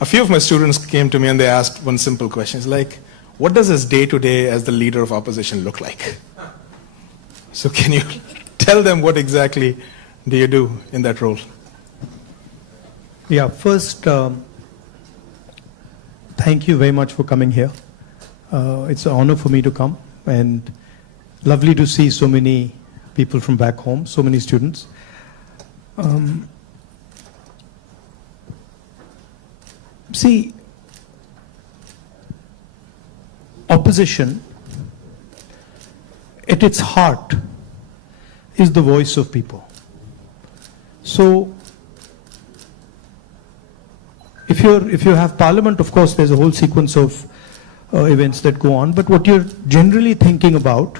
A few of my students came to me and they asked one simple question. It's like, what does his day-to-day as the leader of opposition look like? So can you tell them what exactly do you do in that role? Yeah, first, thank you very much for coming here. It's an honor for me to come, and lovely to see so many people from back home, so many students. See, opposition, at its heart, is the voice of people. So, if you have parliament, of course, there's a whole sequence of events that go on, but what you're generally thinking about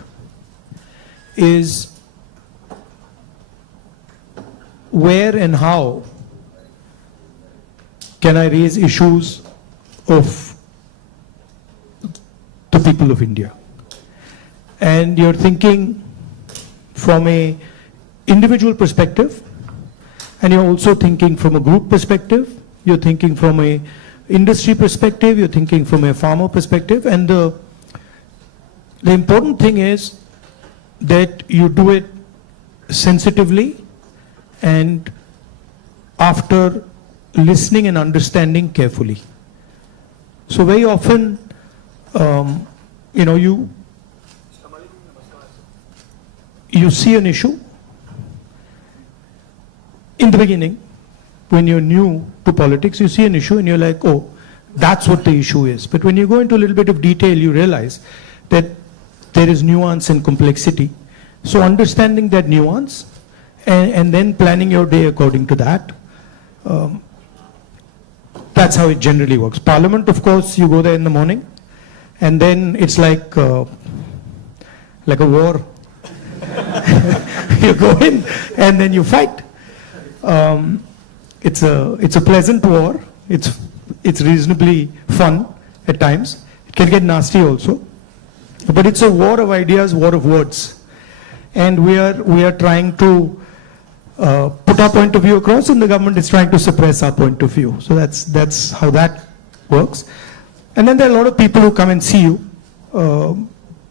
is where and how can I raise issues of the people of India. And you're thinking from a individual perspective, and you're also thinking from a group perspective, you're thinking from a industry perspective, you're thinking from a farmer perspective, and the important thing is that you do it sensitively and after listening and understanding carefully. So very often, you see an issue in the beginning. When you're new to politics, you see an issue and you're like, oh, that's what the issue is. But when you go into a little bit of detail, you realize that there is nuance and complexity. So understanding that nuance and then planning your day according to that, that's how it generally works. Parliament, of course, you go there in the morning and then it's like a war. You go in and then you fight. It's a pleasant war. It's reasonably fun at times. It can get nasty also, but it's a war of ideas, war of words, and we are trying to put our point of view across, and the government is trying to suppress our point of view. So that's how that works. And then there are a lot of people who come and see you,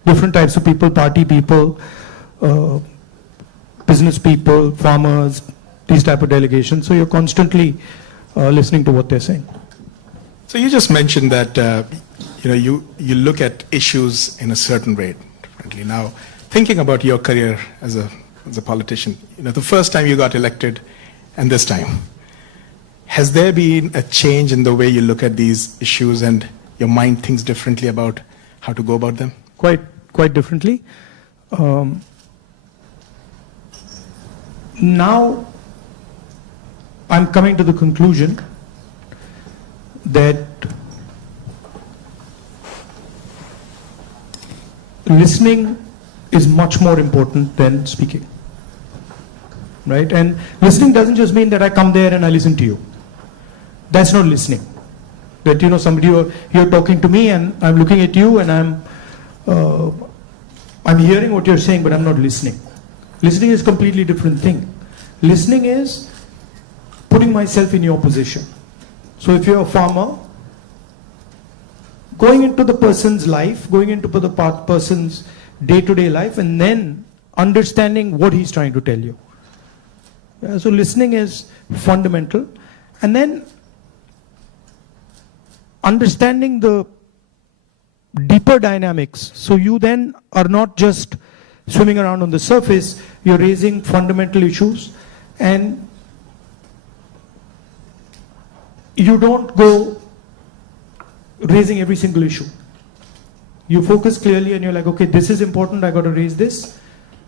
different types of people, party people, business people, farmers, these type of delegations. So you're constantly listening to what they're saying. So you just mentioned that you look at issues in a certain way differently. Now, thinking about your career as a politician, the first time you got elected and this time, has there been a change in the way you look at these issues and your mind thinks differently about how to go about them? Quite differently. Now, I'm coming to the conclusion that listening is much more important than speaking, right? And listening doesn't just mean that I come there and I listen to you. That's not listening. That somebody you're talking to me and I'm looking at you and I'm hearing what you're saying, but I'm not listening. Listening is a completely different thing. Listening is putting myself in your position. So if you're a farmer, going into the person's life, going into the person's day-to-day life, and then understanding what he's trying to tell you. So listening is fundamental. And then understanding the deeper dynamics. So you then are not just swimming around on the surface, you're raising fundamental issues, and you don't go raising every single issue. You focus clearly and you're like, okay, this is important, I got to raise this.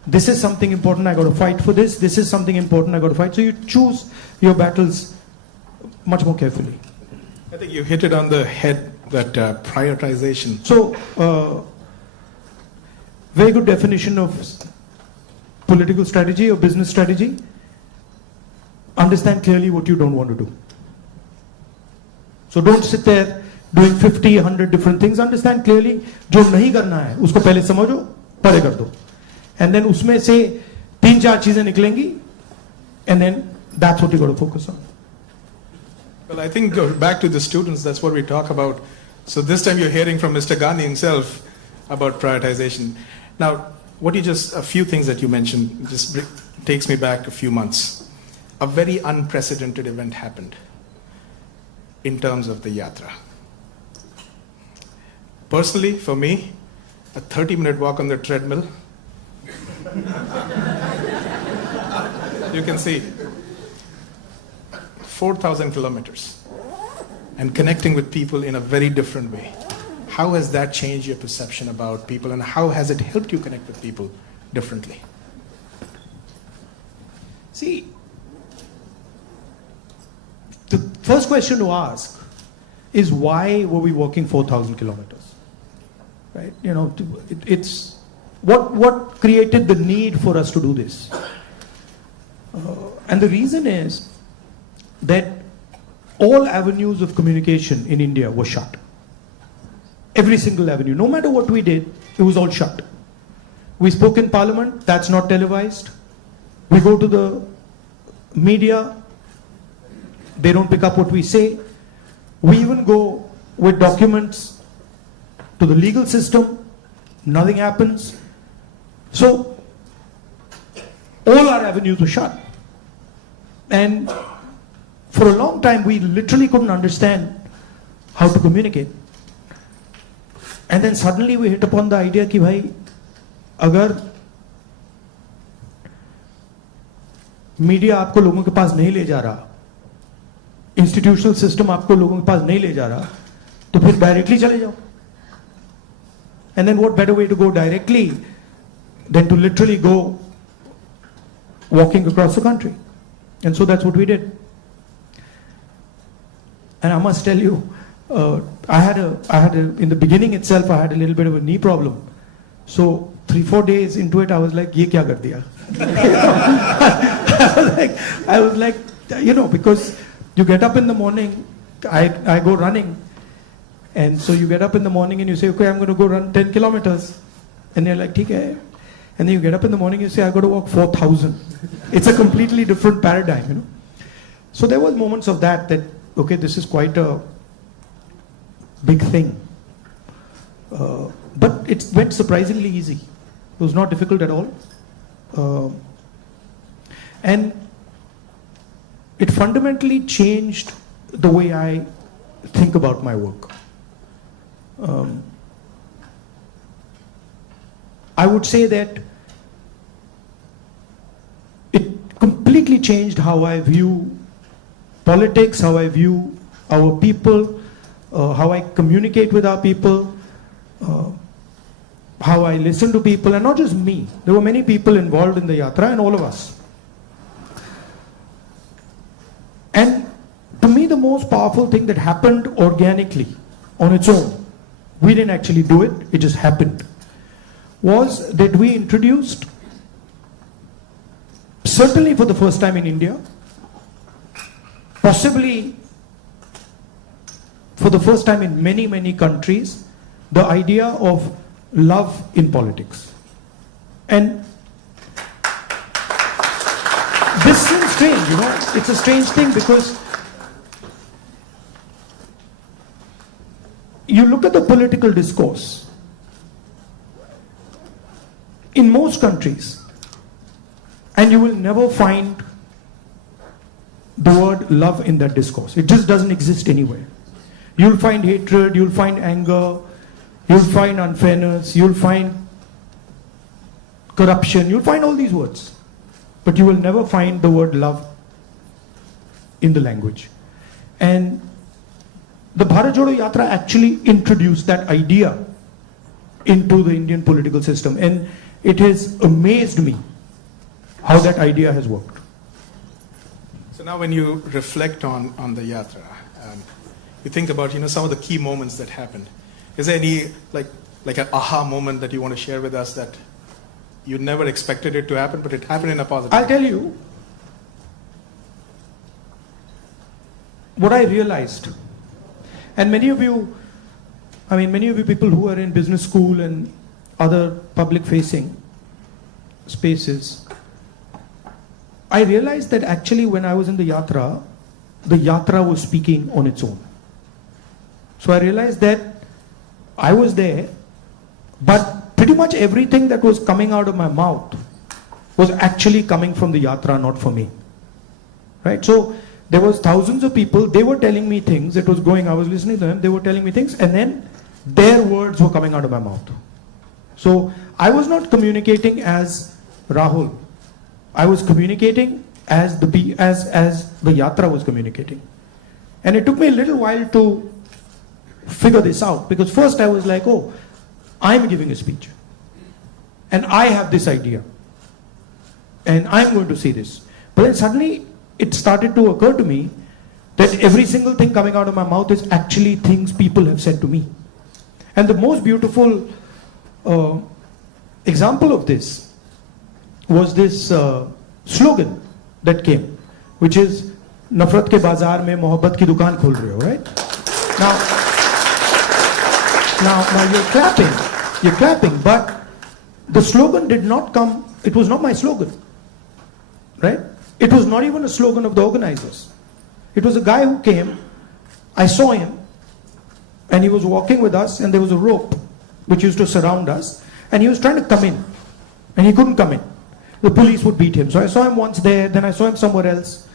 This is something important, I got to fight for this. This is something important, I got to fight. So you choose your battles much more carefully. I think you hit it on the head, that prioritization. So, very good definition of political strategy or business strategy. Understand clearly what you don't want to do. So don't sit there doing 50, 100 different things. Understand clearly, जो नहीं करना है, उसको पहले समझो, परे कर दो. And then उसमें से 3-4 चीजें निकलेंगी, and then that's what you got to focus on. Well, I think go back to the students, that's what we talk about. So this time you're hearing from Mr. Gandhi himself about prioritization. Now, a few things that you mentioned takes me back a few months. A very unprecedented event happened in terms of the yatra. Personally, for me, a 30-minute walk on the treadmill, you can see 4,000 kilometers and connecting with people in a very different way. How has that changed your perception about people, and how has it helped you connect with people differently? See, the first question to ask is, why were we walking 4,000 kilometers? Right? You know, it's what created the need for us to do this? And the reason is that all avenues of communication in India were shut. Every single avenue, no matter what we did, it was all shut. We spoke in Parliament, that's not televised. We go to the media, they don't pick up what we say. We even go with documents to the legal system, nothing happens. So, all our avenues were shut. And for a long time, we literally couldn't understand how to communicate. And then suddenly we hit upon the idea कि भाई अगर media आपको लोगों के पास नहीं ले जा रहा, इंस्टीट्यूशनल सिस्टम आपको लोगों के पास नहीं ले जा रहा, तो फिर डायरेक्टली चले जाओ. And then what better way to go directly than to literally go walking across the country? And so that's what we did. And I must tell you, in the beginning itself, I had a little bit of a knee problem. So 3-4 days into it, I was like, "Ye kya kar diya?" I was like, you know, because you get up in the morning, I go running, and so you get up in the morning and you say, "Okay, I'm going to go run 10 kilometers," and you're like, "ठीक है," and then you get up in the morning and you say, "I got to walk 4,000." It's a completely different paradigm, you know. So there was moments of that, okay, this is quite a big thing. But it went surprisingly easy. It was not difficult at all. And it fundamentally changed the way I think about my work. I would say that it completely changed how I view politics, how I view our people, how I communicate with our people, how I listen to people, and not just me. There were many people involved in the yatra, and all of us. And to me, the most powerful thing that happened organically, on its own, we didn't actually do it, it just happened, was that we introduced, certainly for the first time in India, possibly for the first time in many, many countries, the idea of love in politics. And this seems strange, you know, it's a strange thing, because you look at the political discourse in most countries, and you will never find the word love in that discourse. It just doesn't exist anywhere. You'll find hatred, you'll find anger, you'll find unfairness, you'll find corruption, you'll find all these words. But you will never find the word love in the language. And the Bharat Jodo Yatra actually introduced that idea into the Indian political system. And it has amazed me how that idea has worked. So now when you reflect on the yatra, you think about, you know, some of the key moments that happened. Is there any like an aha moment that you want to share with us that you never expected it to happen, but it happened in a positive way? I'll tell you what I realized. And many of you people who are in business school and other public facing spaces, I realized that actually when I was in the yatra, the yatra was speaking on its own. So I realized that I was there, but pretty much everything that was coming out of my mouth was actually coming from the yatra, not for me. Right? So there was thousands of people, they were telling me things, it was going, I was listening to them, they were telling me things, and then their words were coming out of my mouth. So I was not communicating as Rahul. I was communicating as the yatra was communicating. And it took me a little while to figure this out, because first I was like, oh, I'm giving a speech. And I have this idea. And I'm going to say this. But then suddenly it started to occur to me that every single thing coming out of my mouth is actually things people have said to me. And the most beautiful example of this was this slogan that came, which is, Nafrat ke bazaar mein mohabbat ki dukaan khol rahe ho, right? Now you're clapping, but the slogan did not come, it was not my slogan, right? It was not even a slogan of the organizers. It was a guy who came, I saw him, and he was walking with us, and there was a rope which used to surround us, and he was trying to come in, and he couldn't come in. The police would beat him. So I saw him once there, then I saw him somewhere else.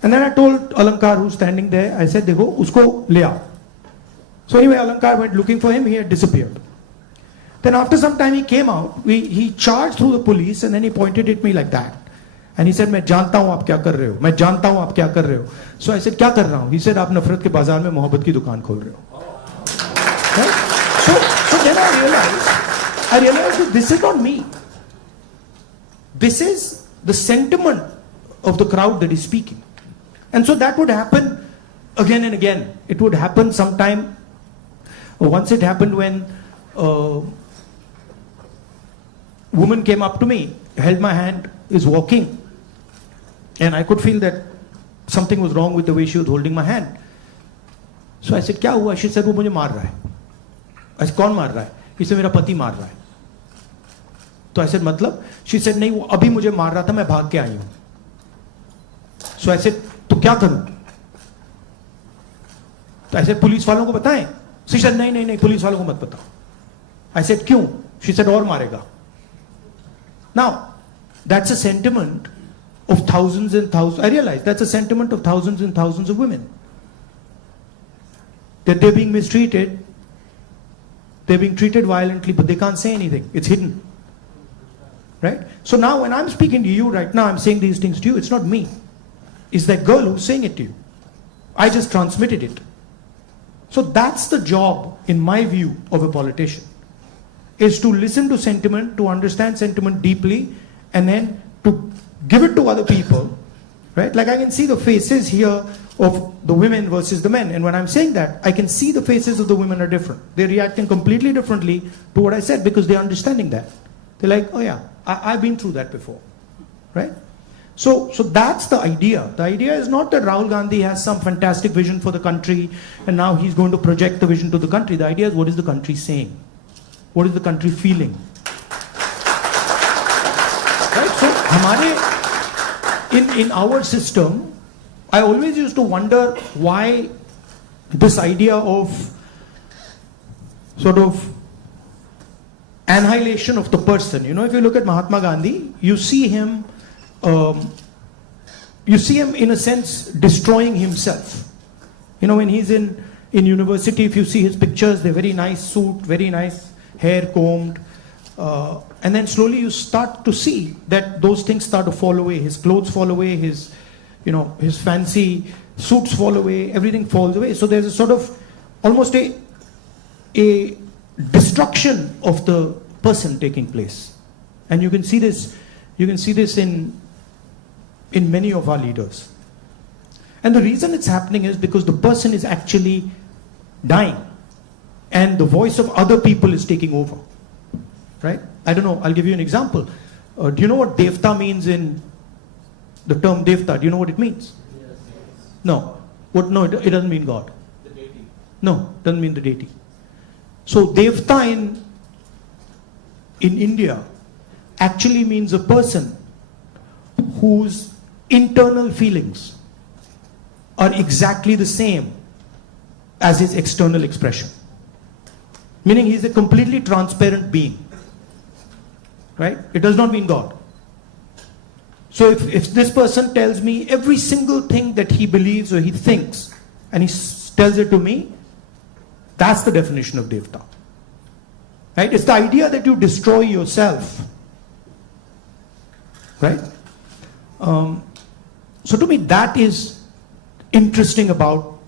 And then I told Alankar, who's standing there, I said, Dekho, usko le aao. So anyway, Alankar went looking for him, he had disappeared. Then after some time he came out, he charged through the police, and then he pointed at me like that. And he said, मैं जानता हूँ आप क्या कर रहे हो, मैं जानता हूँ आप क्या कर रहे हो. So I said, क्या कर रहा हूँ? He said, आप नफरत के बाजार में मोहब्बत की दुकान खोल रहे हो. Right? So then I realized that this is not me. This is the sentiment of the crowd that is speaking. And so that would happen again and again. It would happen sometime. Once it happened when a woman came up to me, held my hand, is walking. And I could feel that something was wrong with the way she was holding my hand. So I said, क्या हुआ? She said, वो मुझे मार रहा है. I said, कौन मार रहा है? He said, मेरा पति मार रहा है. तो I said, मतलब? She said, नहीं, वो अभी मुझे मार रहा था, मैं भाग के आई हूं. So I said, तो क्या करूं? तो I said, पुलिस वालों को बताएं? She said, नहीं, पुलिस वालों को मत बताओ. I said, क्यों? She said, और मारेगा. Now, that's a sentiment of thousands and thousands. I realize that's a sentiment of thousands and thousands of women. That they're being mistreated, they're being treated violently, but they can't say anything. It's hidden. Right? So now when I'm speaking to you right now, I'm saying these things to you, it's not me. It's that girl who's saying it to you. I just transmitted it. So that's the job, in my view, of a politician. Is to listen to sentiment, to understand sentiment deeply, and then to give it to other people, right? Like I can see the faces here of the women versus the men, and when I'm saying that, I can see the faces of the women are different. They're reacting completely differently to what I said because they're understanding that. They're like, oh yeah, I've been through that before, right? So that's the idea. The idea is not that Rahul Gandhi has some fantastic vision for the country, and now he's going to project the vision to the country. The idea is, what is the country saying? What is the country feeling? Right? So, in our system, I always used to wonder why this idea of sort of annihilation of the person. You know, if you look at Mahatma Gandhi, you see him in a sense destroying himself. You know, when he's in university, if you see his pictures, they're very nice suit, very nice hair combed, and then slowly you start to see that those things start to fall away. His clothes fall away, his fancy suits fall away, everything falls away. So there's a sort of almost a destruction of the person taking place. And you can see this in many of our leaders. And the reason it's happening is because the person is actually dying. And the voice of other people is taking over, right? I don't know, I'll give you an example. Do you know what devta means in the term devta? Do you know what it means? Yes. No. No, it doesn't mean God. The deity. No, it doesn't mean the deity. So devta in India actually means a person whose internal feelings are exactly the same as his external expression. Meaning he is a completely transparent being. Right? It does not mean God. So if this person tells me every single thing that he believes or he thinks, and he tells it to me, that's the definition of Devta. Right? It's the idea that you destroy yourself. Right? So to me, that is interesting about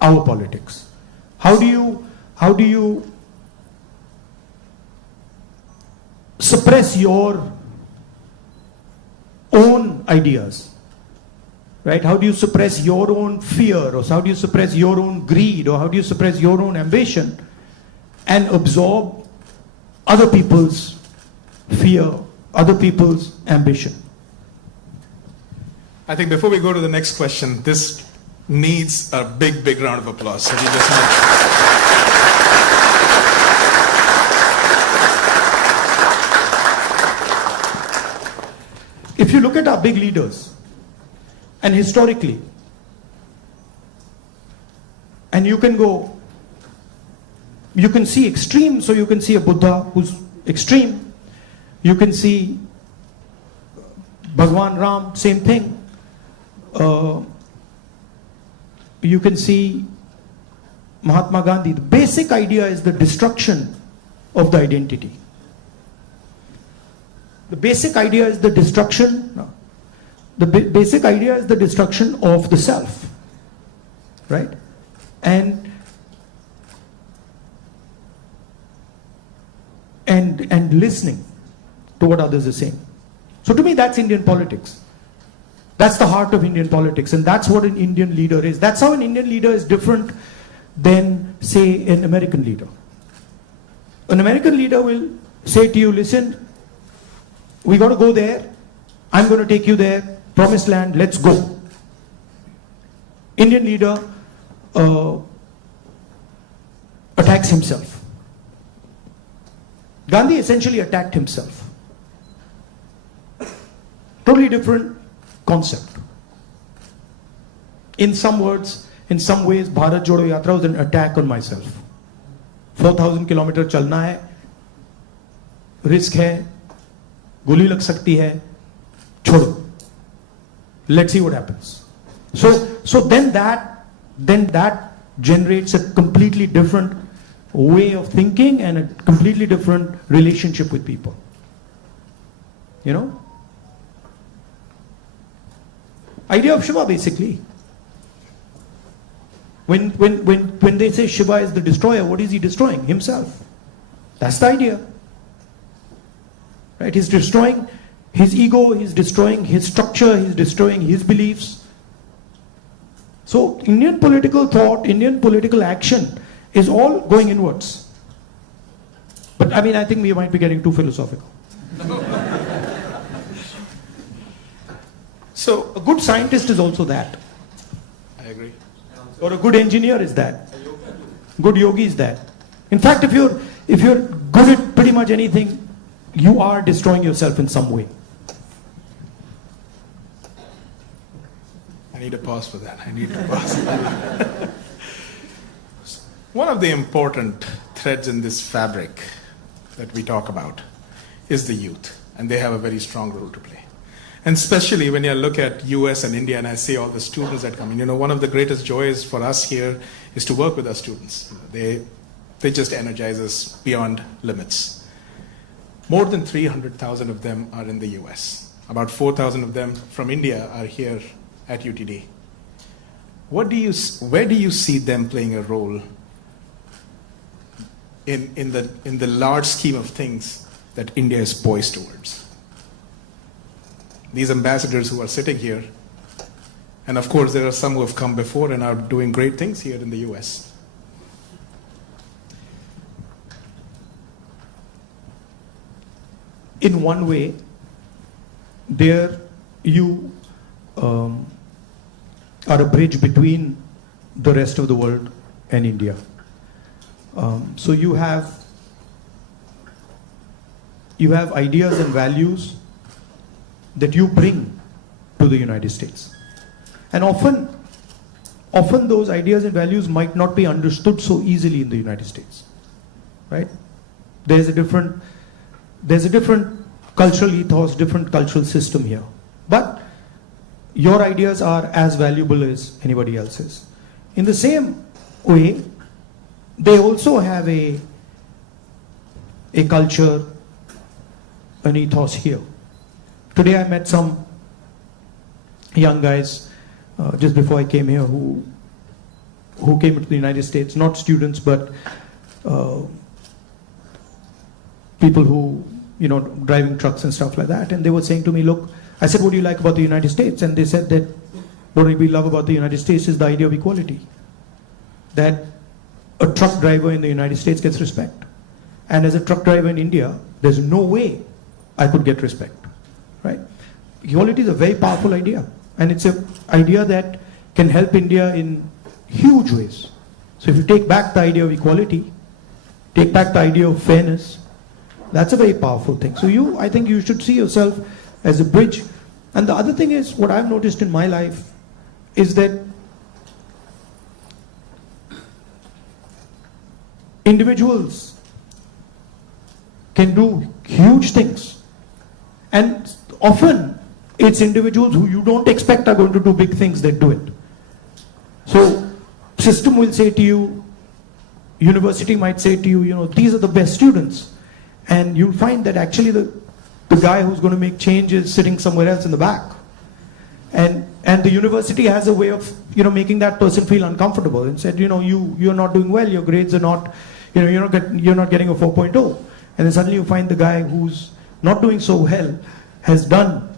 our politics. How do you suppress your own ideas? Right? How do you suppress your own fear, or how do you suppress your own greed, or how do you suppress your own ambition and absorb other people's fear, other people's ambition? I think before we go to the next question, this needs a big, big round of applause. So you just If you look at our big leaders, and historically, and you can see extreme, so you can see a Buddha who's extreme, you can see Bhagwan Ram, same thing, you can see Mahatma Gandhi. The basic idea is the destruction of the identity. The basic idea is the destruction. The basic idea is the destruction of the self, right? And listening to what others are saying. So to me, that's Indian politics. That's the heart of Indian politics, and that's what an Indian leader is. That's how an Indian leader is different than, say, an American leader. An American leader will say to you, listen, we got to go there. I'm going to take you there. Promised land, let's go. Indian leader attacks himself. Gandhi essentially attacked himself. Totally different concept. In some words, in some ways, Bharat Jodo Yatra was an attack on myself. 4,000 kilometers chalna hai, risk hai, goli lag sakti hai, chodo. Let's see what happens. So then that generates a completely different way of thinking and a completely different relationship with people. You know? Idea of Shiva, basically. When they say Shiva is the destroyer, what is he destroying? Himself. That's the idea. Right? He's destroying his ego, he's destroying his structure, he's destroying his beliefs. So Indian political thought, Indian political action is all going inwards. But I mean, I think we might be getting too philosophical. So a good scientist is also that. I agree. Or a good engineer is that. Good yogi is that. In fact, if you're good at pretty much anything, you are destroying yourself in some way. I need a pause for that. I need to pause. One of the important threads in this fabric that we talk about is the youth, and they have a very strong role to play. And especially when you look at US and India, and I see all the students that come in, one of the greatest joys for us here is to work with our students. They just energize us beyond limits. More than 300,000 of them are in the US. About 4,000 of them from India are here at UTD. Where do you see them playing a role in the large scheme of things that India is poised towards? These ambassadors who are sitting here, and of course there are some who have come before and are doing great things here in the US. In one way, there you are a bridge between the rest of the world and India. So you have ideas and values that you bring to the United States. And often often those ideas and values might not be understood so easily in the United States, right? There's a different cultural ethos, different cultural system here. But your ideas are as valuable as anybody else's. In the same way, they also have a culture, an ethos here. Today I met some young guys just before I came here who came to the United States, not students, but people who, driving trucks and stuff like that. And they were saying to me, look, I said, what do you like about the United States? And they said that what we love about the United States is the idea of equality. That a truck driver in the United States gets respect. And as a truck driver in India, there's no way I could get respect, right? Equality is a very powerful idea. And it's an idea that can help India in huge ways. So if you take back the idea of equality, take back the idea of fairness, that's a very powerful thing. So I think you should see yourself as a bridge. And the other thing is, what I've noticed in my life is that individuals can do huge things. And often it's individuals who you don't expect are going to do big things that do it. So system will say to you, university might say to you, these are the best students. And you'll find that actually the guy who's going to make change is sitting somewhere else in the back. And the university has a way of, making that person feel uncomfortable and said, you're not doing well, your grades are not, you're not getting a 4.0. And then suddenly you find the guy who's not doing so well has done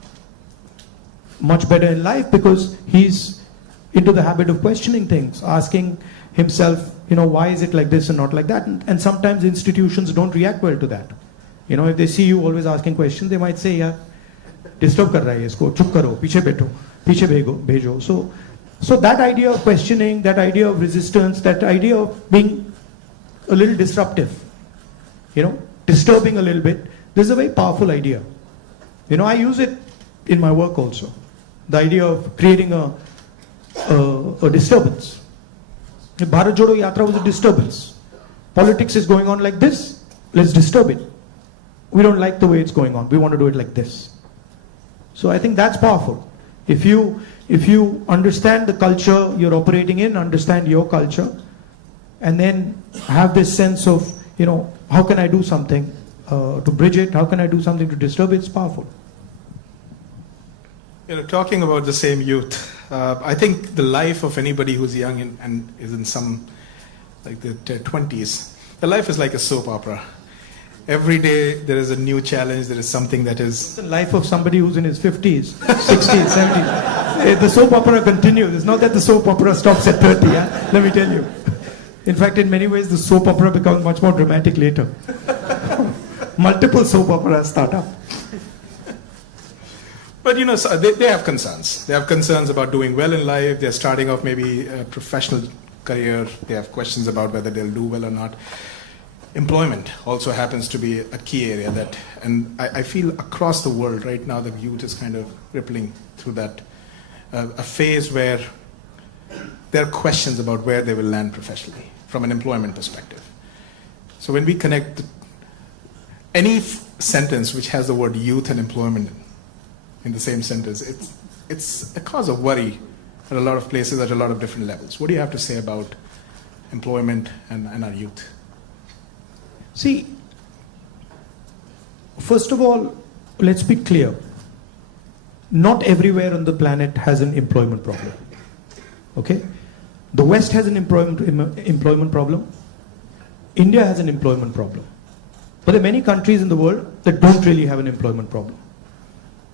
much better in life because he's into the habit of questioning things, asking himself, why is it like this and not like that? And sometimes institutions don't react well to that. If they see you always asking questions, they might say, yaar, disturb kar raha hai isko, chup karo, piche beto, piche bhejo. So that idea of questioning, that idea of resistance, that idea of being a little disruptive, disturbing a little bit, this is a very powerful idea. I use it in my work also. The idea of creating a disturbance. Bharat Jodo Yatra was a disturbance. Politics is going on like this, let's disturb it. We don't like the way it's going on, we want to do it like this. So I think that's powerful. If you understand the culture you're operating in, understand your culture, and then have this sense of, how can I do something to bridge it, how can I do something to disturb it, it's powerful. Talking about the same youth, I think the life of anybody who's young and is in some, like their 20s, the life is like a soap opera. Every day there is a new challenge, there is something that is... It's the life of somebody who's in his 50s, 60s, 70s. The soap opera continues. It's not that the soap opera stops at 30, yeah? Let me tell you. In fact, in many ways, the soap opera becomes much more dramatic later. Multiple soap operas start up. But so they have concerns. They have concerns about doing well in life. They're starting off maybe a professional career. They have questions about whether they'll do well or not. Employment also happens to be a key area and I feel across the world right now the youth is kind of rippling through that, a phase where there are questions about where they will land professionally from an employment perspective. So when we connect any sentence which has the word youth and employment in the same sentence, it's a cause of worry at a lot of places at a lot of different levels. What do you have to say about employment and our youth? See, first of all, let's be clear. Not everywhere on the planet has an employment problem. Okay? The West has an employment problem. India has an employment problem. But there are many countries in the world that don't really have an employment problem.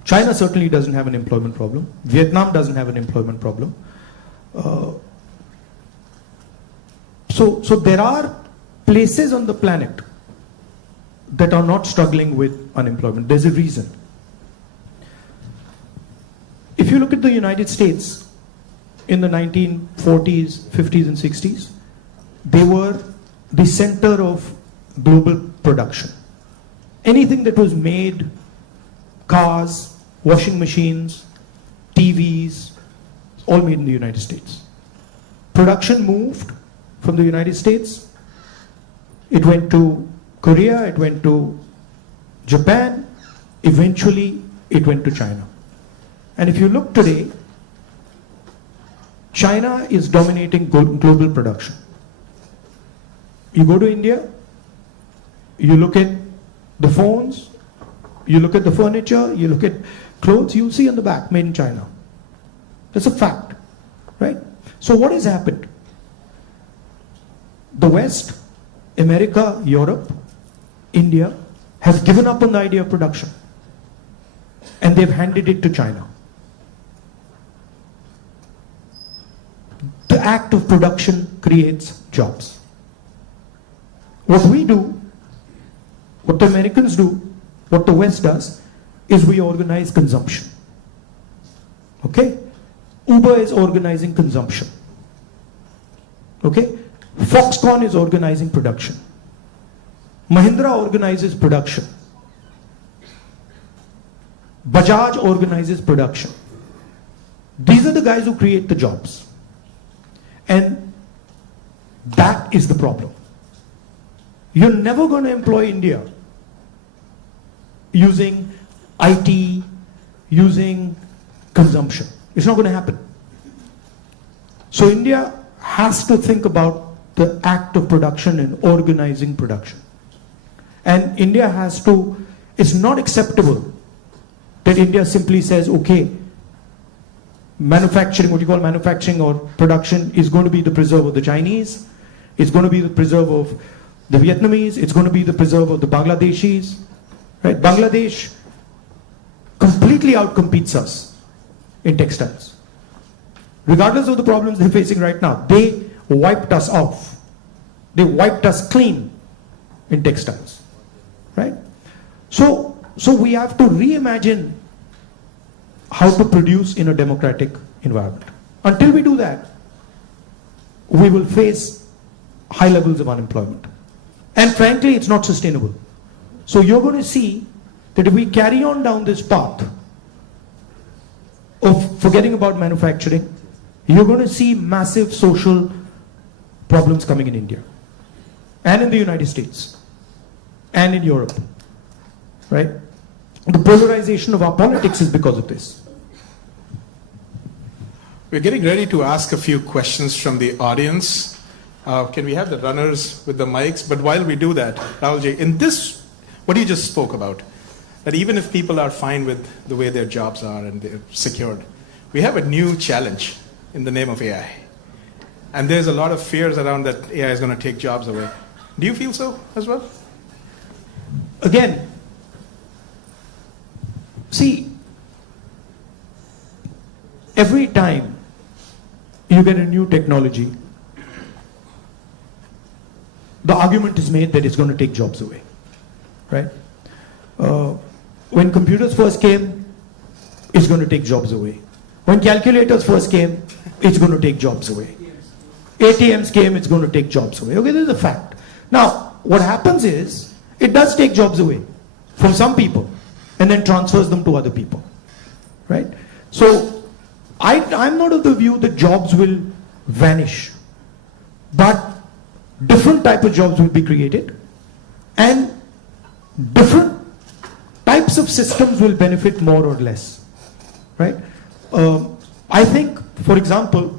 China certainly doesn't have an employment problem. Vietnam doesn't have an employment problem. So there are places on the planet that are not struggling with unemployment. There's a reason. If you look at the United States in the 1940s, 50s and 60s, they were the center of global production. Anything that was made, cars, washing machines, TVs, all made in the United States. production moved from the United States, it went to Korea, it went to Japan, eventually it went to China. And if you look today, China is dominating global production. You go to India, you look at the phones, you look at the furniture, you look at clothes, you'll see on the back, made in China. That's a fact, right? So what has happened? The West, America, Europe, India, have given up on the idea of production. And they've handed it to China. The act of production creates jobs. What we do, what the Americans do, what the West does, is we organize consumption. Okay? Uber is organizing consumption. Okay? Foxconn is organizing production. Mahindra organizes production. Bajaj organizes production. These are the guys who create the jobs. And that is the problem. You're never going to employ India using IT, using consumption. It's not going to happen. So India has to think about the act of production and organizing production. And India has to, it's not acceptable that India simply says, okay, manufacturing, what you call manufacturing or production is going to be the preserve of the Chinese, it's going to be the preserve of the Vietnamese, it's going to be the preserve of the Bangladeshis, right? Bangladesh completely outcompetes us in textiles. Regardless of the problems they're facing right now, they wiped us off. They wiped us clean in textiles, right? So we have to reimagine how to produce in a democratic environment. Until we do that, we will face high levels of unemployment. And frankly, it's not sustainable. So you're going to see that if we carry on down this path of forgetting about manufacturing, you're going to see massive social problems coming in India and in the United States and in Europe, right? The polarization of our politics is because of this. We're getting ready to ask a few questions from the audience. Can we have the runners with the mics? But while we do that, Rahulji, in this, what you just spoke about, that even if people are fine with the way their jobs are and they're secured, we have a new challenge in the name of AI. And there's a lot of fears around that AI is going to take jobs away. Do you feel so as well? Again, see, every time you get a new technology, the argument is made that it's going to take jobs away, right? When computers first came, it's going to take jobs away. When calculators first came, it's going to take jobs away. ATMs came, it's going to take jobs away. Okay, this is a fact. Now, what happens is, it does take jobs away from some people and then transfers them to other people, right? So, I'm not of the view that jobs will vanish, but different type of jobs will be created and different types of systems will benefit more or less, right? I think, for example,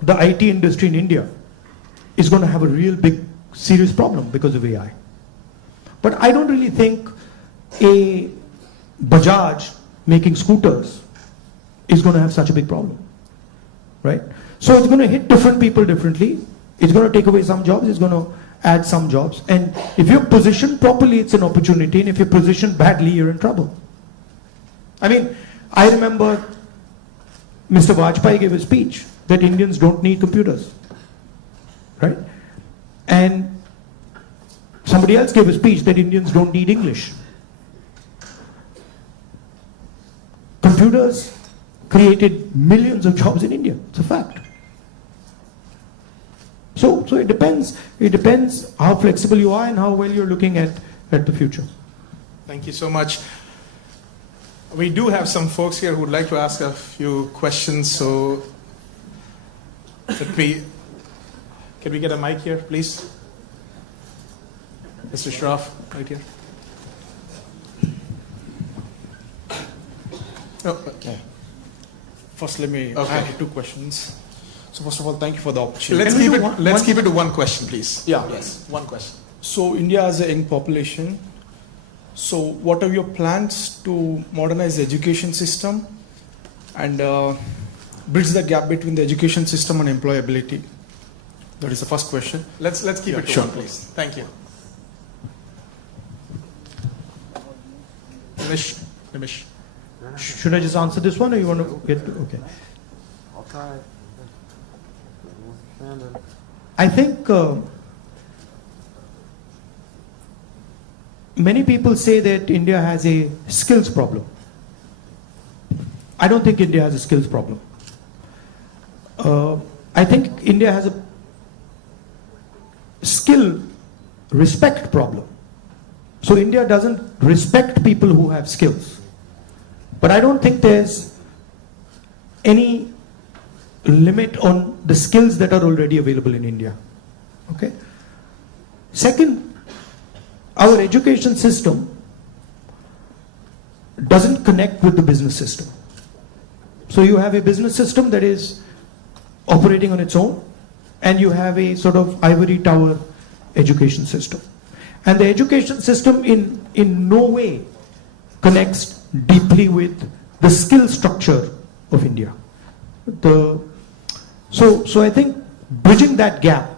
the IT industry in India is going to have a real big, serious problem because of AI. But I don't really think a Bajaj making scooters is going to have such a big problem, right? So it's going to hit different people differently. It's going to take away some jobs. It's going to add some jobs. And if you're positioned properly, it's an opportunity. And if you're positioned badly, you're in trouble. I mean, I remember Mr. Vajpayee gave a speech that Indians don't need computers, right? And somebody else gave a speech that Indians don't need English. Computers created millions of jobs in India. It's a fact. So it depends. It depends how flexible you are and how well you're looking at the future. Thank you so much. We do have some folks here who would like to ask a few questions. So Can we get a mic here, please? Mr. Shroff, right here. Oh, Okay. First, let me Okay. add two questions. So first of all, thank you for the opportunity. Let's keep it to one question, please. Yeah. Yes, one question. So India has a young population. So what are your plans to modernize the education system and bridge the gap between the education system and employability? That is the first question. Let's keep it to sure. one, please. Thank you. Nimish. Should I just answer this one, or you want to get to, okay? I'll try. I think many people say that India has a skills problem. I don't think India has a skills problem. I think India has a skill respect problem. So India doesn't respect people who have skills. But I don't think there's any limit on the skills that are already available in India. Okay? Second, our education system doesn't connect with the business system. So you have a business system that is operating on its own, and you have a sort of ivory tower education system. And the education system in no way connects deeply with the skill structure of India. So I think bridging that gap,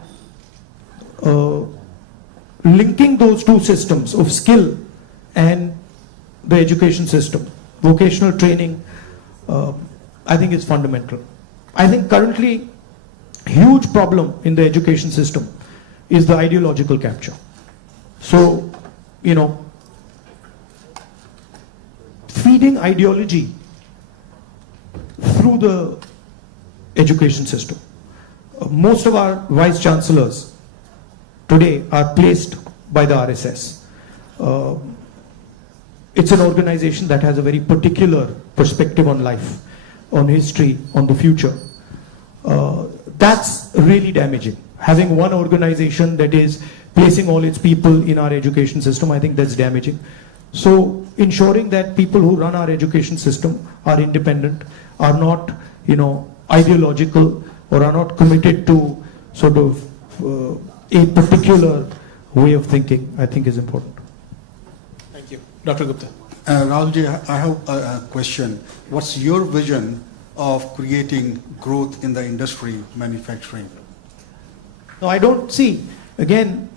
linking those two systems of skill and the education system, vocational training, I think is fundamental. I think currently huge problem in the education system is the ideological capture. So, you know, feeding ideology through the education system. Most of our vice chancellors today are placed by the RSS. It's an organization that has a very particular perspective on life, on history, on the future. That's really damaging. Having one organization that is placing all its people in our education system, I think that's damaging. So ensuring that people who run our education system are independent, are not, you know, ideological, or are not committed to sort of a particular way of thinking, I think is important. Thank you. Dr. Gupta. Rahulji, I have a question. What's your vision of creating growth in the industry, manufacturing? No, I don't see. Again,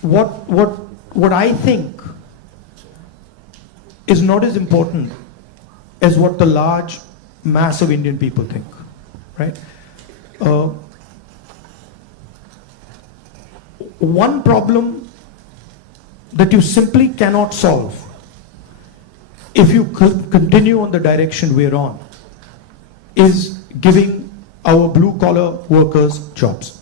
what I think is not as important as what the large mass of Indian people think, right? One problem that you simply cannot solve if you continue on the direction we're on is giving our blue collar workers jobs.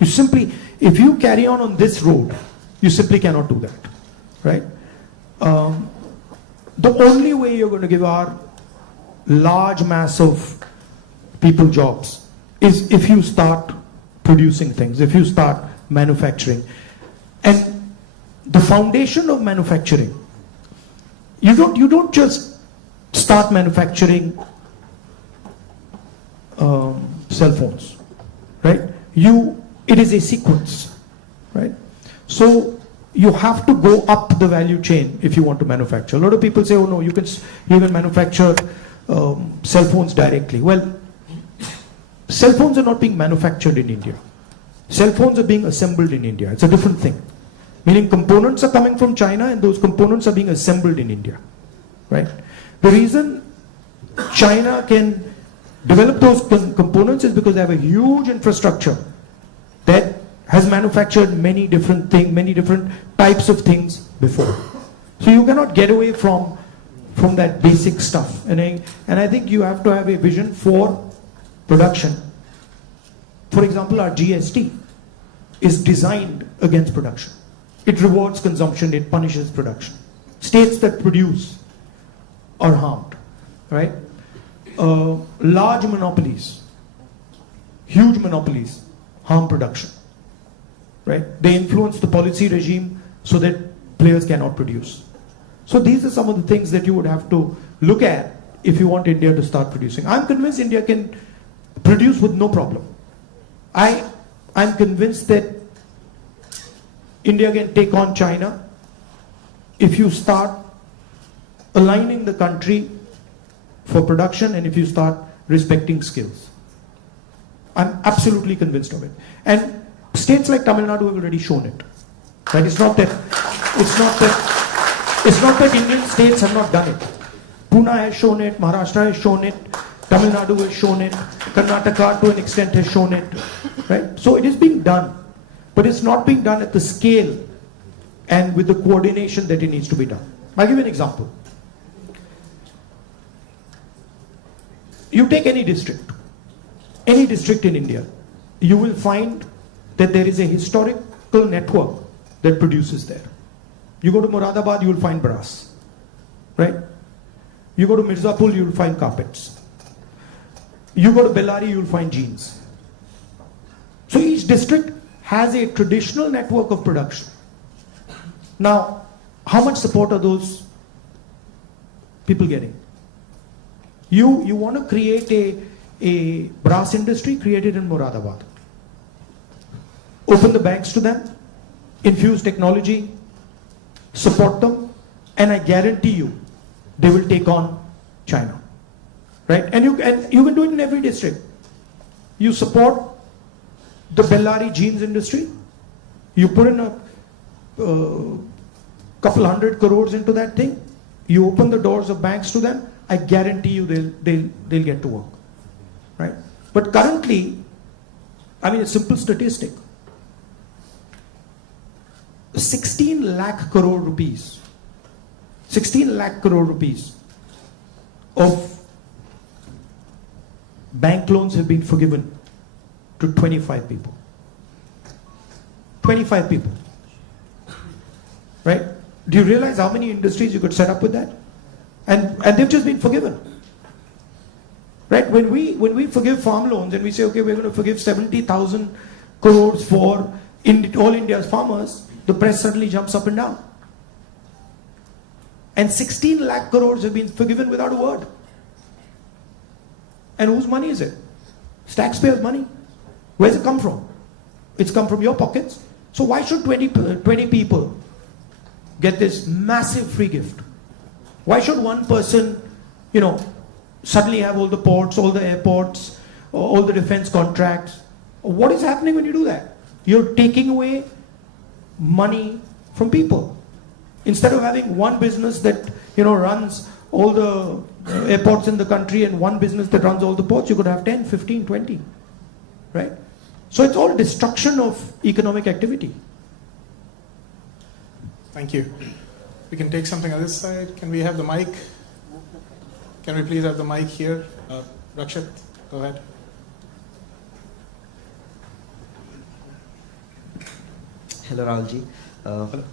You simply, if you carry on this road, you simply cannot do that, right? The only way you're going to give our large mass of people jobs is if you start producing things, if you start manufacturing. And the foundation of manufacturing, you don't just start manufacturing cell phones, right? It is a sequence, right? So you have to go up the value chain if you want to manufacture. A lot of people say, oh no, you can manufacture cell phones directly. Well, cell phones are not being manufactured in India. Cell phones are being assembled in India. It's a different thing. Meaning components are coming from China and those components are being assembled in India, right? The reason China can develop those components is because they have a huge infrastructure that has manufactured many different things, many different types of things before. So you cannot get away from that basic stuff. And I think you have to have a vision for production. For example, our GST is designed against production. It rewards consumption, it punishes production. States that produce are harmed, right? Large monopolies huge monopolies harm production, right? They influence the policy regime so that players cannot produce. So these are some of the things that you would have to look at if you want India to start producing. I'm convinced India can produce with no problem. I'm convinced that India can take on China if you start aligning the country for production and if you start respecting skills. I'm absolutely convinced of it. And states like Tamil Nadu have already shown it. Right? It's not that Indian states have not done it. Pune has shown it, Maharashtra has shown it, Tamil Nadu has shown it, Karnataka to an extent has shown it. Right? So it is being done. But it's not being done at the scale and with the coordination that it needs to be done. I'll give you an example. You take any district in India, you will find that there is a historical network that produces there. You go to Moradabad, you will find brass, right? You go to Mirzapur, you will find carpets. You go to Bellary, you will find jeans. So each district has a traditional network of production. Now, how much support are those people getting? You want to create a brass industry, create it in Moradabad. Open the banks to them, infuse technology, support them, and I guarantee you, they will take on China. Right? And you can do it in every district. You support the Bellary jeans industry, you put in a couple 100 crores into that thing, you open the doors of banks to them, I guarantee you they'll get to work. Right? But currently, I mean, a simple statistic, 16 lakh crore rupees of bank loans have been forgiven to 25 people. 25 people. Right? Do you realize how many industries you could set up with that? And they've just been forgiven. Right? When we forgive farm loans and we say, okay, we're going to forgive 70,000 crores for all India's farmers, the press suddenly jumps up and down. And 16 lakh crores have been forgiven without a word. And whose money is it? It's taxpayers' money. Where's it come from? It's come from your pockets. So why should 20 people get this massive free gift? Why should one person, suddenly have all the ports, all the airports, all the defense contracts? What is happening when you do that? You're taking away money from people. Instead of having one business that runs all the airports in the country and one business that runs all the ports, you could have 10, 15, 20. Right? So it's all destruction of economic activity. Thank you. We can take something on this side. Can we have the mic? Can we please have the mic here? Rakshit, go ahead. Hello, Rahulji.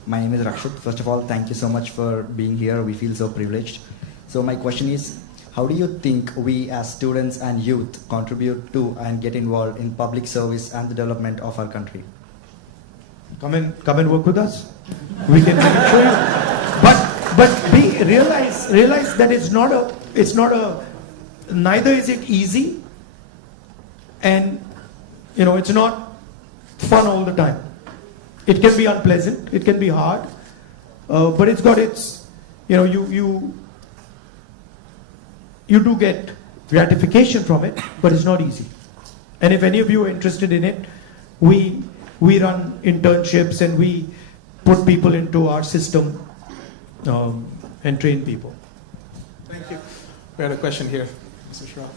My name is Rakshit. First of all, thank you so much for being here. We feel so privileged. So my question is, how do you think we as students and youth contribute to and get involved in public service and the development of our country? Come and work with us. We can show you. But realize that neither is it easy, and it's not fun all the time. It can be unpleasant, it can be hard, but it's got its, you do get gratification from it, but it's not easy. And if any of you are interested in it, we run internships and we put people into our system and train people. Thank you. We had a question here, Mr. Shroff.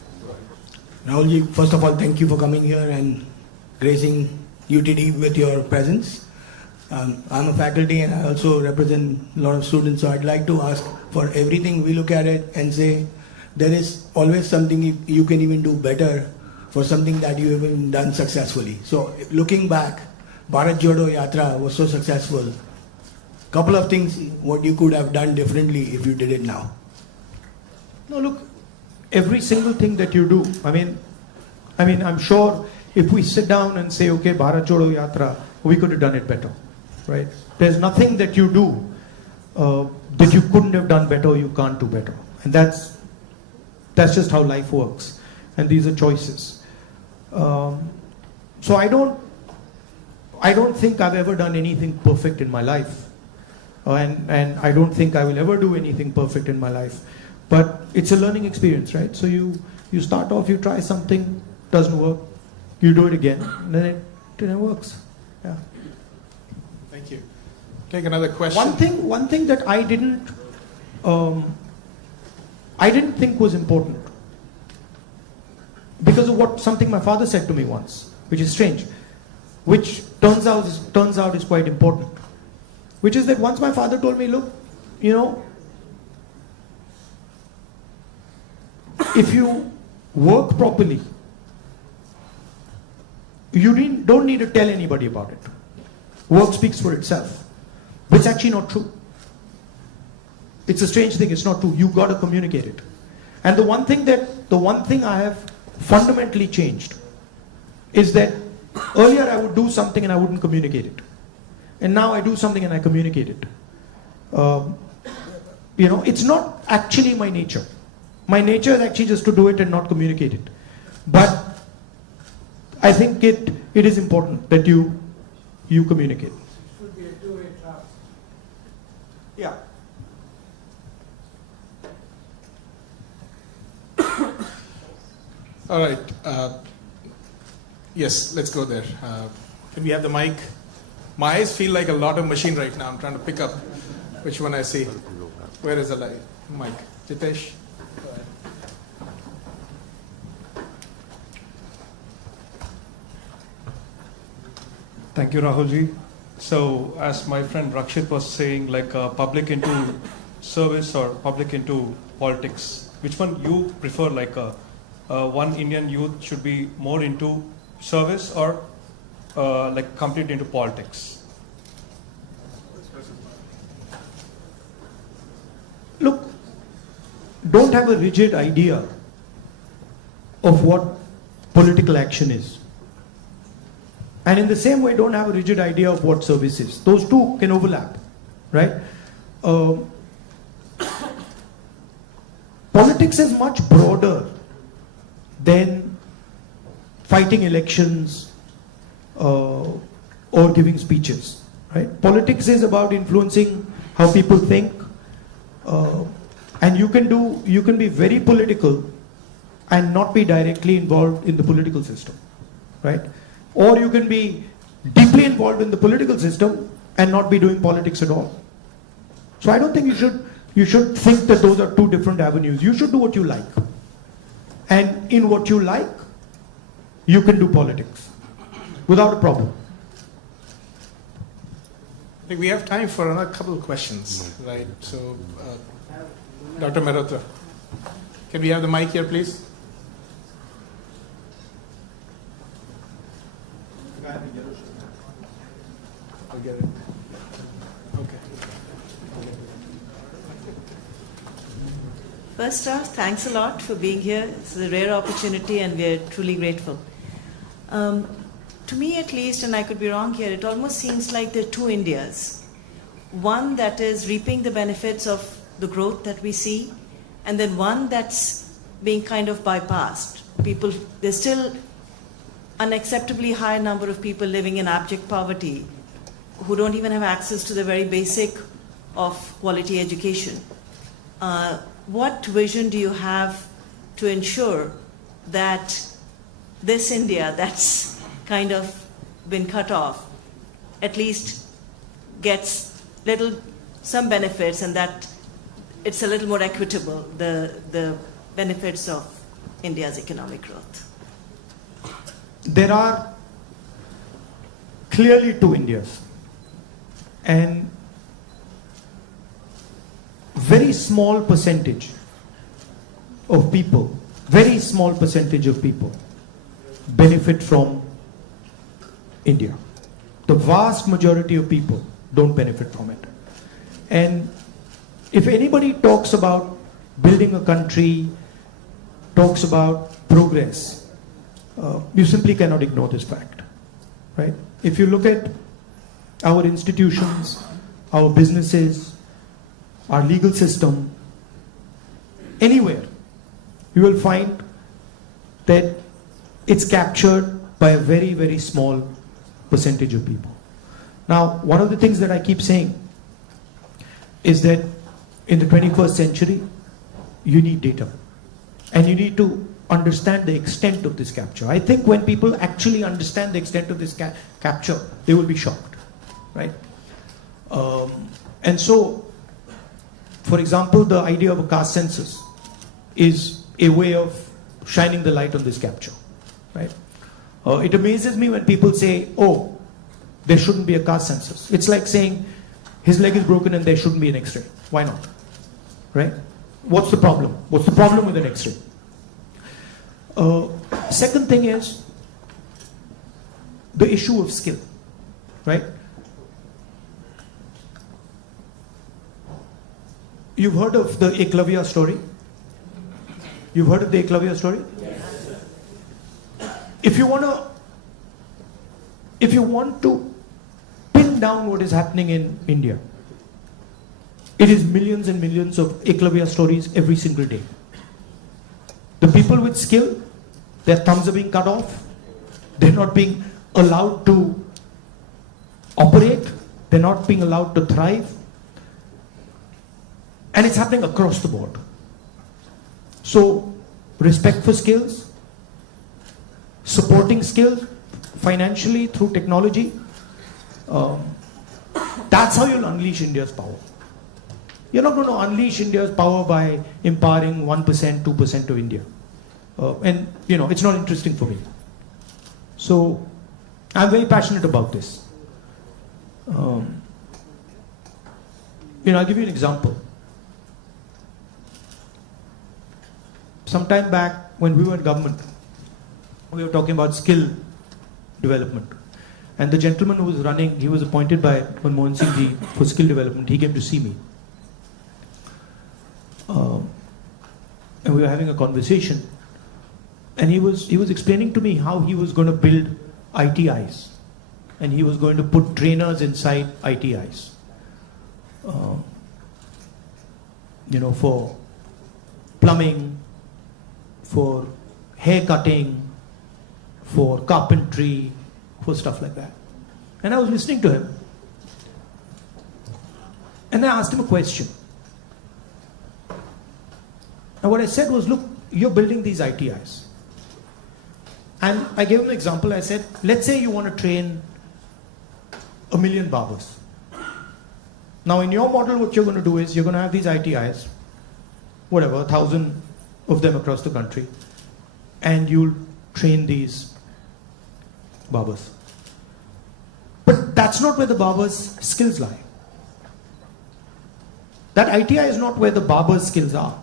Rahulji, first of all, thank you for coming here and gracing UTD with your presence. I'm a faculty and I also represent a lot of students, so I'd like to ask, for everything we look at it and say there is always something you can even do better for something that you haven't done successfully. So looking back, Bharat Jodo Yatra was so successful. Couple of things what you could have done differently if you did it now. No, look, every single thing that you do, I mean, I'm sure if we sit down and say, okay, Bharat Jodo Yatra, we could have done it better, right? There's nothing that you do that you couldn't have done better or you can't do better. And that's just how life works. And these are choices. So I don't think I've ever done anything perfect in my life. And I don't think I will ever do anything perfect in my life. But it's a learning experience, right? So you start off, you try something, doesn't work, you do it again, and then it works. Yeah. Thank you. Take another question. One thing that I didn't think was important, because of something my father said to me once, which is strange, which turns out is quite important, which is that once my father told me, look, if you work properly, you don't need to tell anybody about it. Work speaks for itself. But it's actually not true. It's a strange thing, it's not true. You've got to communicate it. And the one thing I have fundamentally changed is that earlier I would do something and I wouldn't communicate it. And now I do something and I communicate it. It's not actually my nature. My nature is actually just to do it and not communicate it. But I think it is important that you communicate. Should be a two-way traffic. Yeah. All right. Yes, let's go there. Can we have the mic? My eyes feel like a lot of machine right now. I'm trying to pick up which one I see. Where is the mic? Jitesh? Go ahead. Thank you, Rahulji. So, as my friend Rakshit was saying, like public into service or public into politics, which one you prefer? Like one Indian youth should be more into service or like complete into politics? Look, don't have a rigid idea of what political action is. And in the same way, don't have a rigid idea of what service is. Those two can overlap, right? Politics is much broader than fighting elections or giving speeches, right? Politics is about influencing how people think, and you can be very political and not be directly involved in the political system, right? Or you can be deeply involved in the political system and not be doing politics at all. So I don't think you should think that those are two different avenues. You should do what you like. And in what you like, you can do politics without a problem. I think we have time for another couple of questions, right? So, Dr. Mehrotra, can we have the mic here, please? I'll get it. Okay. First off, thanks a lot for being here. It's a rare opportunity and we're truly grateful. To me at least, and I could be wrong here, it almost seems like there are two Indias. One that is reaping the benefits of the growth that we see, and then one that's being kind of bypassed. There's still unacceptably high number of people living in abject poverty who don't even have access to the very basic of quality education. What vision do you have to ensure that this India that's kind of been cut off at least gets some benefits, and that it's a little more equitable, the benefits of India's economic growth? There are clearly two Indias, and very small percentage of people benefit from India. The vast majority of people don't benefit from it. And if anybody talks about building a country, talks about progress, You simply cannot ignore this fact, right? If you look at our institutions, our businesses, our legal system, anywhere, you will find that it's captured by a very, very small percentage of people. Now, one of the things that I keep saying is that in the 21st century, you need data. And you need to understand the extent of this capture. I think when people actually understand the extent of this capture, they will be shocked, right? And so, for example, the idea of a caste census is a way of shining the light on this capture, right? It amazes me when people say, oh, there shouldn't be a caste census. It's like saying his leg is broken and there shouldn't be an X-ray. Why not? Right? What's the problem? What's the problem with an X-ray? Second thing is the issue of skill, right? You've heard of the Eklavya story? You've heard of the Eklavya story? Yes. If you want to pin down what is happening in India, it is millions and millions of Eklavya stories every single day. The people with skill, their thumbs are being cut off. They're not being allowed to operate. They're not being allowed to thrive. And it's happening across the board. So, respect for skills, supporting skills financially through technology, that's how you'll unleash India's power. You're not going to unleash India's power by empowering 1%, 2% of India. And, it's not interesting for me. So, I'm very passionate about this. I'll give you an example. Sometime back, when we were in government, we were talking about skill development. And the gentleman who was running, he was appointed by Manmohan Singh ji for skill development. He came to see me. And we were having a conversation. And he was explaining to me how he was going to build ITIs. And he was going to put trainers inside ITIs. For plumbing, for hair cutting, for carpentry, for stuff like that. And I was listening to him. And I asked him a question. And what I said was, look, you're building these ITIs. And I gave him an example. I said, let's say you want to train 1 million barbers. Now in your model, what you're going to do is, you're going to have these ITIs, 1,000 of them across the country, and you'll train these barbers. But that's not where the barbers' skills lie. That ITI is not where the barbers' skills are.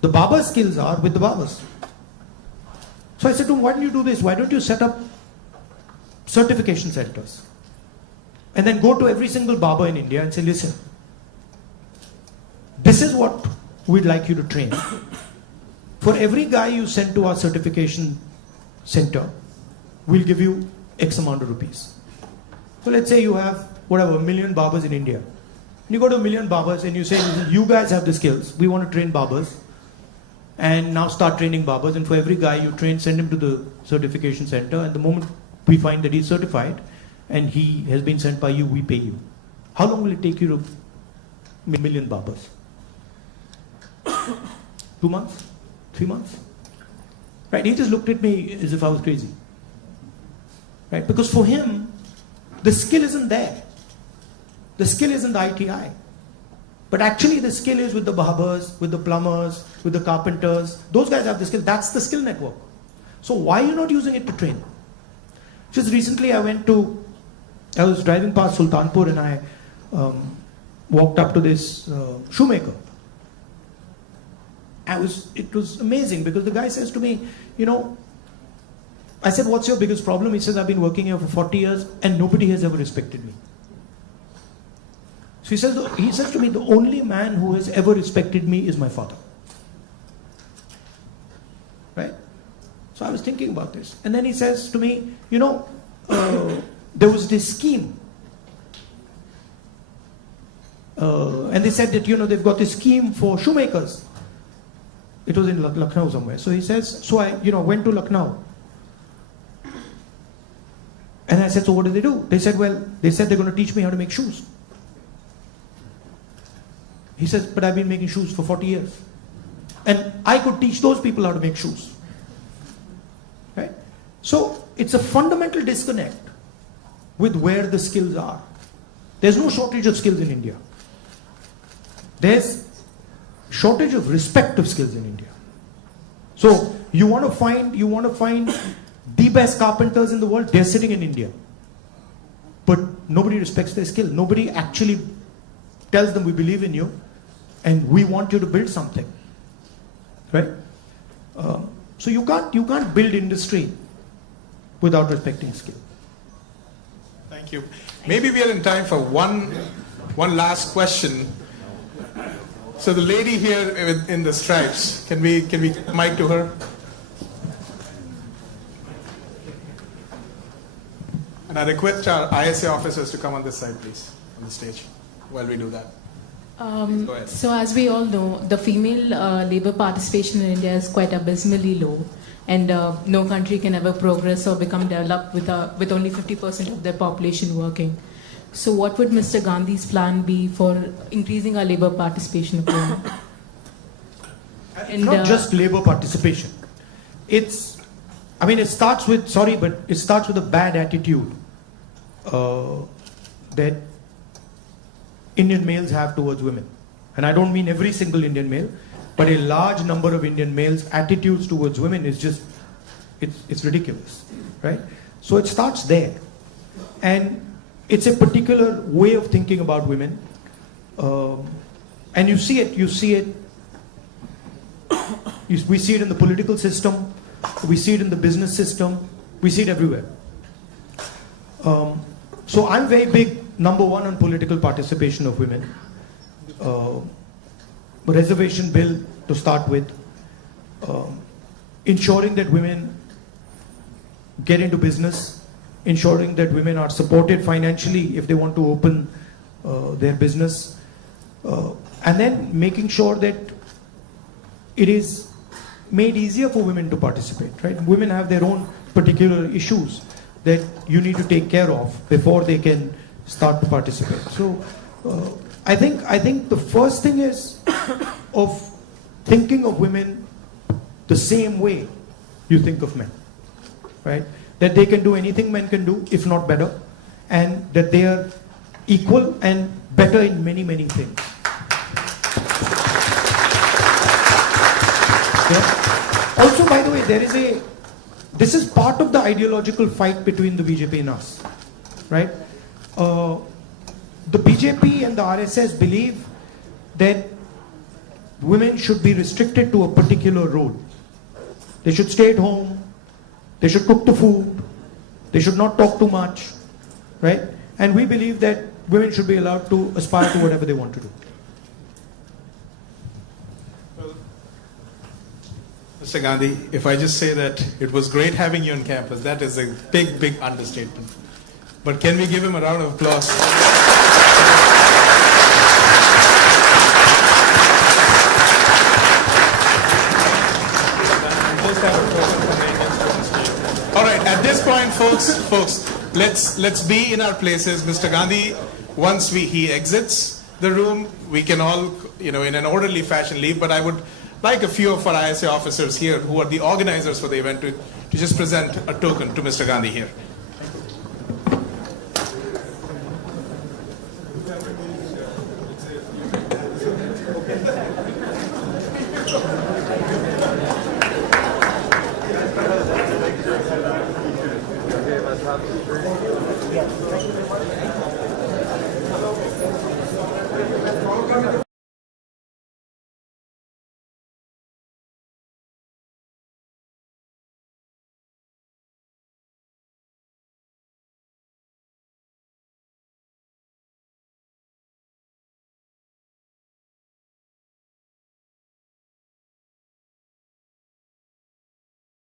The barbers' skills are with the barbers. So I said to him, why don't you do this? Why don't you set up certification centers? And then go to every single barber in India and say, listen, this is what we'd like you to train. For every guy you send to our certification center, we'll give you X amount of rupees. So let's say you have, 1 million barbers in India. And you go to 1 million barbers and you say, listen, you guys have the skills. We want to train barbers. And now start training barbers. And for every guy you train, send him to the certification center. And the moment we find that he's certified and he has been sent by you, we pay you. How long will it take you to 1 million barbers? 2 months? 3 months? Right? He just looked at me as if I was crazy. Right? Because for him, the skill isn't there. The skill isn't the ITI. But actually the skill is with the barbers, with the plumbers, with the carpenters. Those guys have the skill. That's the skill network. So why are you not using it to train? Just recently I was driving past Sultanpur and I walked up to this shoemaker. It was amazing because the guy says to me, I said, what's your biggest problem? He says, I've been working here for 40 years and nobody has ever respected me. So he says to me, the only man who has ever respected me is my father. Right? So I was thinking about this. And then he says to me, there was this scheme. And they said that, they've got this scheme for shoemakers. It was in Lucknow somewhere. So he says, so I, went to Lucknow. And I said, so what did they do? They said they're going to teach me how to make shoes. He says, but I've been making shoes for 40 years. And I could teach those people how to make shoes. Right? So it's a fundamental disconnect with where the skills are. There's no shortage of skills in India. There's shortage of respect of skills in India. So you want to find the best carpenters in the world, they're sitting in India. But nobody respects their skill. Nobody actually tells them, we believe in you and we want you to build something. Right? So you can't build industry without respecting skill. Thank you. Maybe we are in time for one last question. So the lady here in the stripes, can we mic to her? And I request our ISA officers to come on this side, please, on the stage, while we do that. Go ahead. So as we all know, the female labor participation in India is quite abysmally low, and no country can ever progress or become developed with only 50% of their population working. So what would Mr. Gandhi's plan be for increasing our labor participation of women? And not just labor participation. It starts with a bad attitude that Indian males have towards women. And I don't mean every single Indian male, but a large number of Indian males' attitudes towards women is just, it's ridiculous, right? So it starts there. And it's a particular way of thinking about women. And we see it in the political system, we see it in the business system, we see it everywhere. So I'm very big, number one, on political participation of women. Reservation bill to start with. Ensuring that women get into business. Ensuring that women are supported financially if they want to open their business. And then making sure that it is made easier for women to participate, right? Women have their own particular issues that you need to take care of before they can start to participate. So I think the first thing is of thinking of women the same way you think of men, right? That they can do anything men can do, if not better, and that they are equal and better in many, many things. Yeah. Also, by the way, this is part of the ideological fight between the BJP and us, right? The BJP and the RSS believe that women should be restricted to a particular role. They should stay at home, they should cook the food, they should not talk too much, right? And we believe that women should be allowed to aspire to whatever they want to do. Well, Mr. Gandhi, if I just say that it was great having you on campus, that is a big, big understatement. But can we give him a round of applause? All right, at this point, folks, let's be in our places. Mr. Gandhi, once he exits the room, we can all, in an orderly fashion leave. But I would like a few of our ISA officers here, who are the organizers for the event, to just present a token to Mr. Gandhi here.